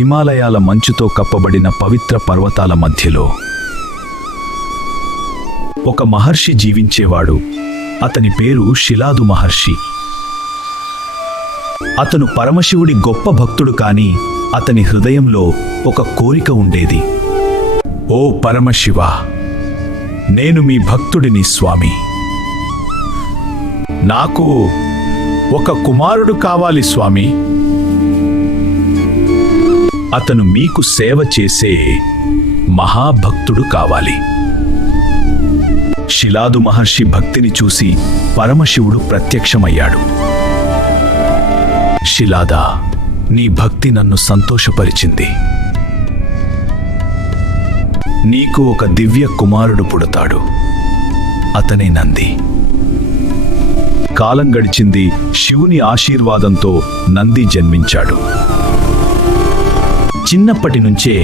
హిమాలయాల మంచుతో కప్పబడిన పవిత్ర పర్వతాల మధ్యలో ఒక మహర్షి జీవించేవాడు. అతని పేరు శిలాదు మహర్షి. అతను పరమశివుడి గొప్ప భక్తుడు, కాని అతని హృదయంలో ఒక కోరిక ఉండేది. ఓ పరమశివ, నేను మీ భక్తుడిని స్వామి. నాకు ఒక కుమారుడు కావాలి స్వామి. అతను మీకు సేవ చేసే మహాభక్తుడు కావాలి. శిలాదు మహర్షి భక్తిని చూసి పరమశివుడు ప్రత్యక్షమయ్యాడు. శిలాదా, నీ భక్తి నన్ను సంతోషపరిచింది. నీకు ఒక దివ్య కుమారుడు పుడతాడు. అతనే నంది. కాలం గడిచింది. శివుని ఆశీర్వాదంతో నంది జన్మించాడు. చిన్నప్పటి నుంచే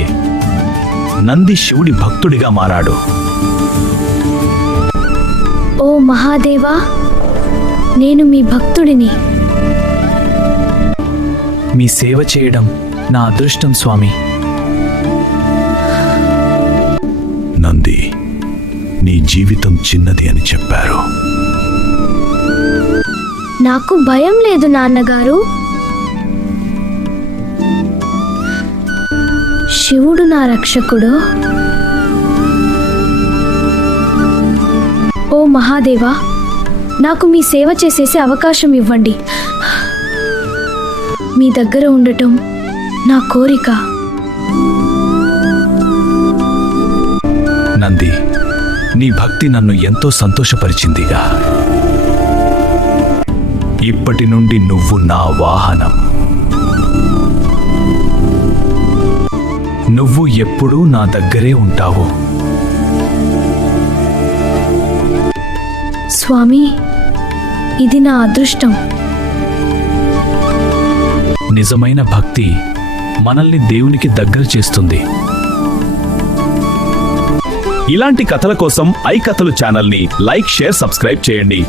నంది శివుడి భక్తుడిగా మారాడు. ఓ మహాదేవా, నేను మీ భక్తుడిని. మీ సేవ చేయడం నా అదృష్టం స్వామి. నంది, నీ జీవితం చిన్నది అని చెప్పారు. నాకు భయం లేదు నాన్నగారు. శివుడు నా రక్షకుడు. ఓ మహాదేవా, నాకు మీ సేవ చేసేసే అవకాశం ఇవ్వండి. మీ దగ్గర ఉండటం నా కోరిక. నంది, నీ భక్తి నన్ను ఎంతో సంతోషపరిచిందిగా. ఇప్పటి నుండి నువ్వు నా వాహనం. నువ్వు ఎప్పుడూ నా దగ్గరే ఉంటావు. స్వామి, ఇది నా అదృష్టం. నిజమైన భక్తి మనల్ని దేవునికి దగ్గర చేస్తుంది. ఇలాంటి కథల కోసం ఐ కథలు ఛానల్ని లైక్, షేర్, సబ్స్క్రైబ్ చేయండి.